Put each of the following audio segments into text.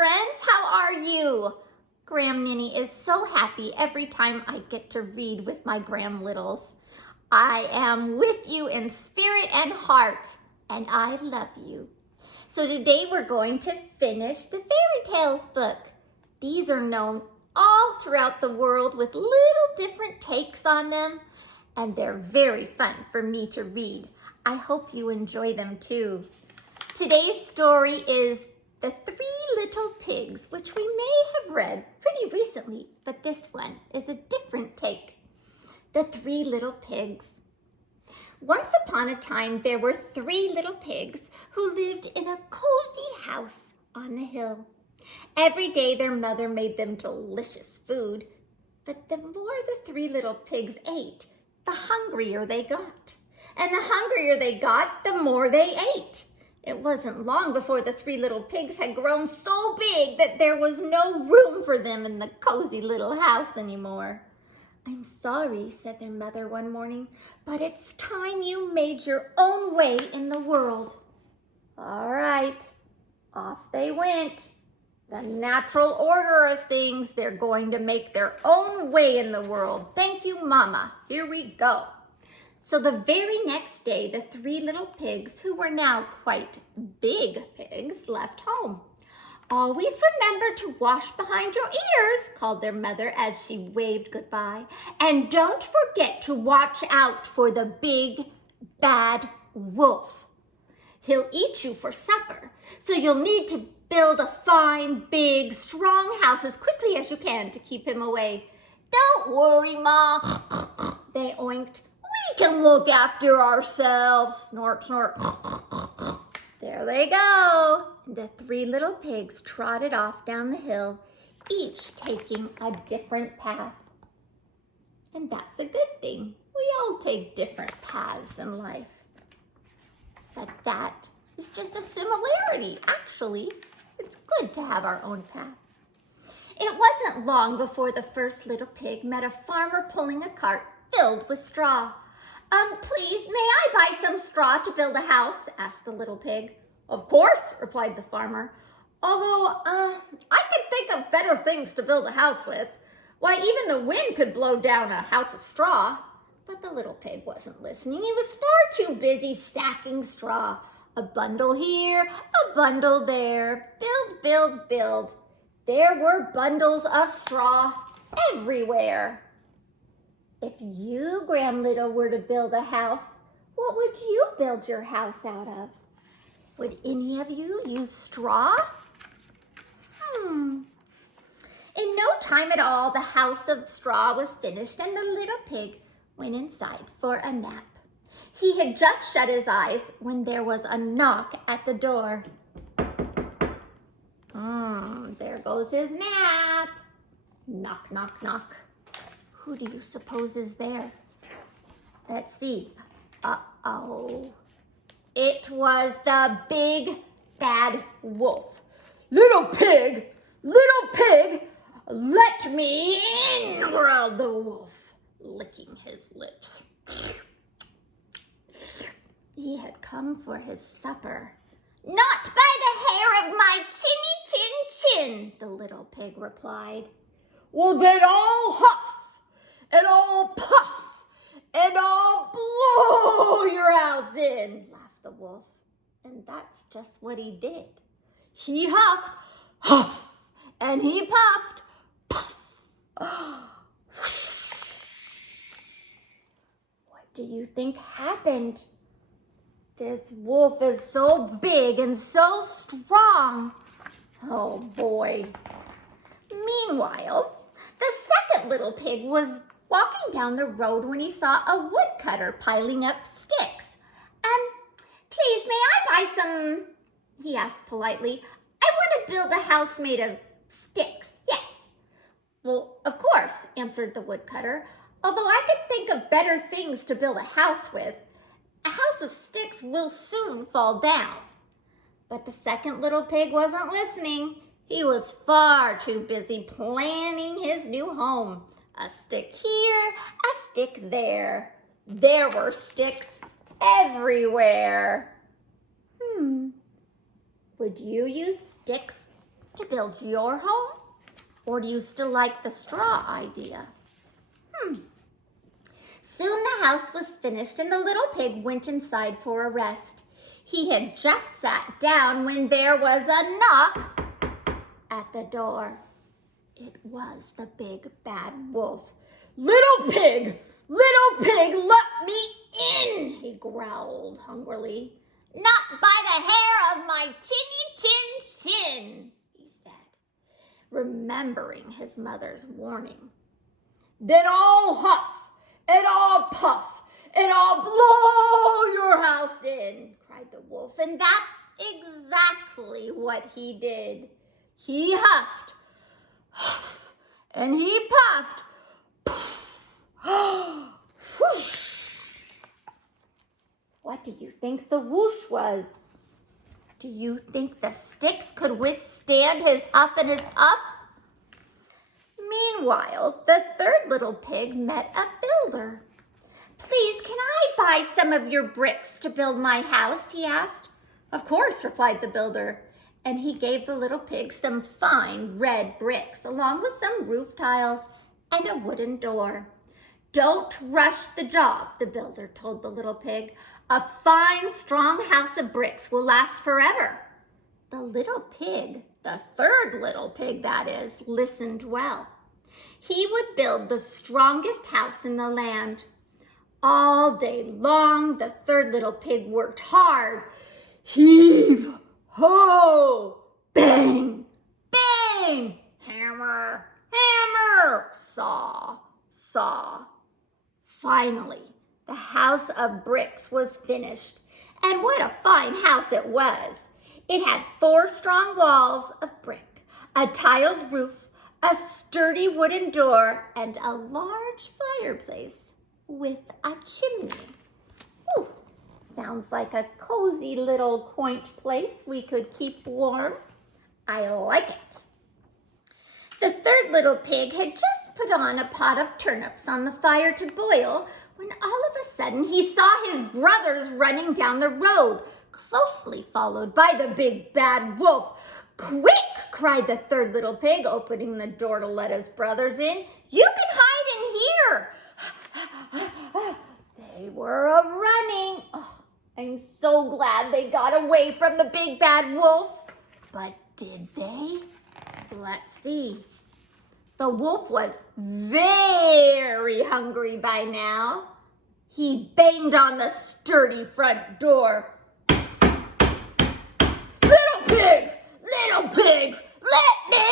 friends, how are you? Gram Ninny is so happy every time I get to read with my Gram Littles. I am with you in spirit and heart, and I love you. So today we're going to finish the Fairy Tales book. These are known all throughout the world with little different takes on them, and they're very fun for me to read. I hope you enjoy them too. Today's story is The Three Little Pigs, which we may have read pretty recently, but this one is a different take. The Three Little Pigs. Once upon a time, there were three little pigs who lived in a cozy house on the hill. Every day, their mother made them delicious food, but the more the three little pigs ate, the hungrier they got. And the hungrier they got, the more they ate. It wasn't long before the three little pigs had grown so big that there was no room for them in the cozy little house anymore. "I'm sorry," said their mother one morning, "but it's time you made your own way in the world." All right, off they went. The natural order of things, they're going to make their own way in the world. Thank you, Mama. Here we go. So the very next day, the three little pigs, who were now quite big pigs, left home. "Always remember to wash behind your ears," called their mother as she waved goodbye. "And don't forget to watch out for the big, bad wolf. He'll eat you for supper, so you'll need to build a fine, big, strong house as quickly as you can to keep him away." "Don't worry, Ma," they oinked. "We can look after ourselves." Snort, snort. There they go. The three little pigs trotted off down the hill, each taking a different path. And that's a good thing. We all take different paths in life. But that is just a similarity. Actually, it's good to have our own path. It wasn't long before the first little pig met a farmer pulling a cart filled with straw. "Please, may I buy some straw to build a house?" asked the little pig. "Of course," replied the farmer. "Although, I could think of better things to build a house with. Why, even the wind could blow down a house of straw." But the little pig wasn't listening. He was far too busy stacking straw. A bundle here, a bundle there. Build, build, build. There were bundles of straw everywhere. If you, Gram Little, were to build a house, what would you build your house out of? Would any of you use straw? In no time at all, the house of straw was finished and the little pig went inside for a nap. He had just shut his eyes when there was a knock at the door. There goes his nap. Knock, knock, knock. Who do you suppose is there? Let's see. Uh-oh. It was the big, bad wolf. Little pig, let me in," growled the wolf, licking his lips. He had come for his supper. "Not by the hair of my chinny chin chin," the little pig replied. "Well, then I'll huff, and I'll puff, and I'll blow your house in," laughed the wolf. And that's just what he did. He huffed, huff, and he puffed, puff. What do you think happened? This wolf is so big and so strong. Oh boy. Meanwhile, the second little pig was walking down the road when he saw a woodcutter piling up sticks. "Please, may I buy some?" he asked politely. "I want to build a house made of sticks, yes." "Well, of course," answered the woodcutter, "although I could think of better things to build a house with. A house of sticks will soon fall down." But the second little pig wasn't listening. He was far too busy planning his new home. A stick here, a stick there. There were sticks everywhere. Would you use sticks to build your home? Or do you still like the straw idea? Soon the house was finished and the little pig went inside for a rest. He had just sat down when there was a knock at the door. It was the big bad wolf. Little pig, let me in, he growled hungrily. Not by the hair of my chin, he said, remembering his mother's warning. Then I'll huff and I'll puff and I'll blow your house in, cried the wolf. And that's exactly what he did. He huffed, huff, and he puffed, puff, whoosh. What do you think the whoosh was? Do you think the sticks could withstand his huff and his puff? Meanwhile, the third little pig met a builder. Please, can I buy some of your bricks to build my house? He asked. Of course, replied the builder. And he gave the little pig some fine red bricks, along with some roof tiles and a wooden door. Don't rush the job, the builder told the little pig. A fine, strong house of bricks will last forever. The little pig, the third little pig that is, listened well. He would build the strongest house in the land. All day long, the third little pig worked hard. Heave, ho, bang, bang, hammer, hammer, saw, saw. Finally, the house of bricks was finished. And what a fine house it was. It had 4 strong walls of brick, a tiled roof, a sturdy wooden door, and a large fireplace with a chimney. Ooh, sounds like a cozy little quaint place we could keep warm. I like it. The third little pig had just put on a pot of turnips on the fire to boil when all of a sudden he saw his brothers running down the road, closely followed by the big bad wolf. Quick, cried the third little pig, opening the door to let his brothers in. You can hide in here. They were a-running. Oh, I'm so glad they got away from the big bad wolf. But did they? Let's see. The wolf was very hungry by now. He banged on the sturdy front door. Little pigs, let me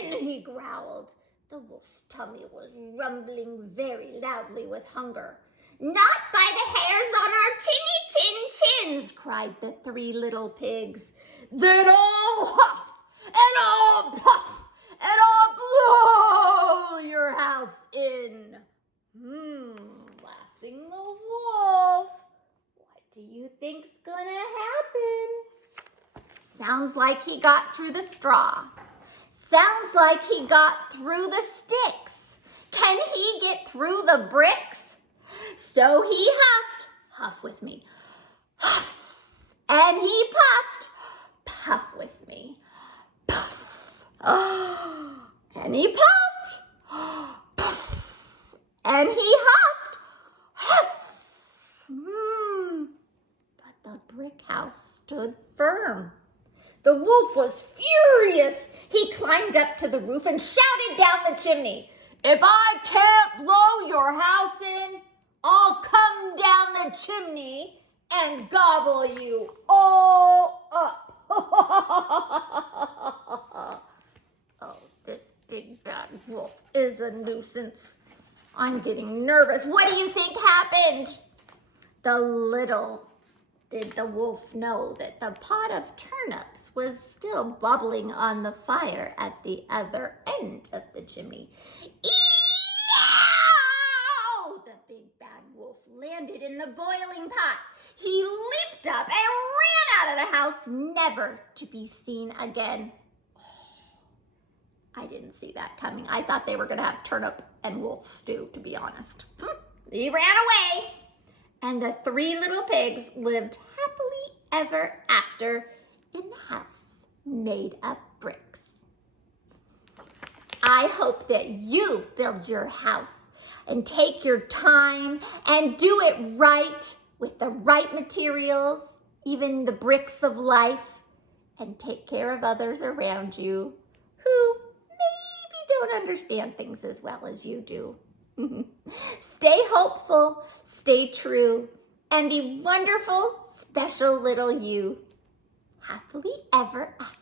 in, he growled. The wolf's tummy was rumbling very loudly with hunger. Not by the hairs on our chins, cried the 3 little pigs. Then I'll huff and I'll puff and I'll blow your house in. Laughing the wolf. What do you think's gonna happen? Sounds like he got through the straw. Sounds like he got through the sticks. Can he get through the bricks? So he huffed, huff with me, huff, and he puffed, puff with me, puff, and he puffed, puff, and he huffed, huff. But the brick house stood firm. The wolf was furious. He climbed up to the roof and shouted down the chimney, If I can't blow your house in, I'll come down the chimney and gobble you all up. Oh, this big bad wolf is a nuisance. I'm getting nervous. What do you think happened? Little did the wolf know that the pot of turnips was still bubbling on the fire at the other end of the chimney. Eeeeow! The big bad wolf landed in the boiling pot. He leaped up and ran out of the house, never to be seen again. I didn't see that coming. I thought they were going to have turnip and wolf stew, to be honest. He ran away. And the 3 little pigs lived happily ever after in the house made of bricks. I hope that you build your house and take your time and do it right with the right materials, even the bricks of life, and take care of others around you who maybe don't understand things as well as you do. Stay hopeful, stay true, and be wonderful, special little you. Happily ever after.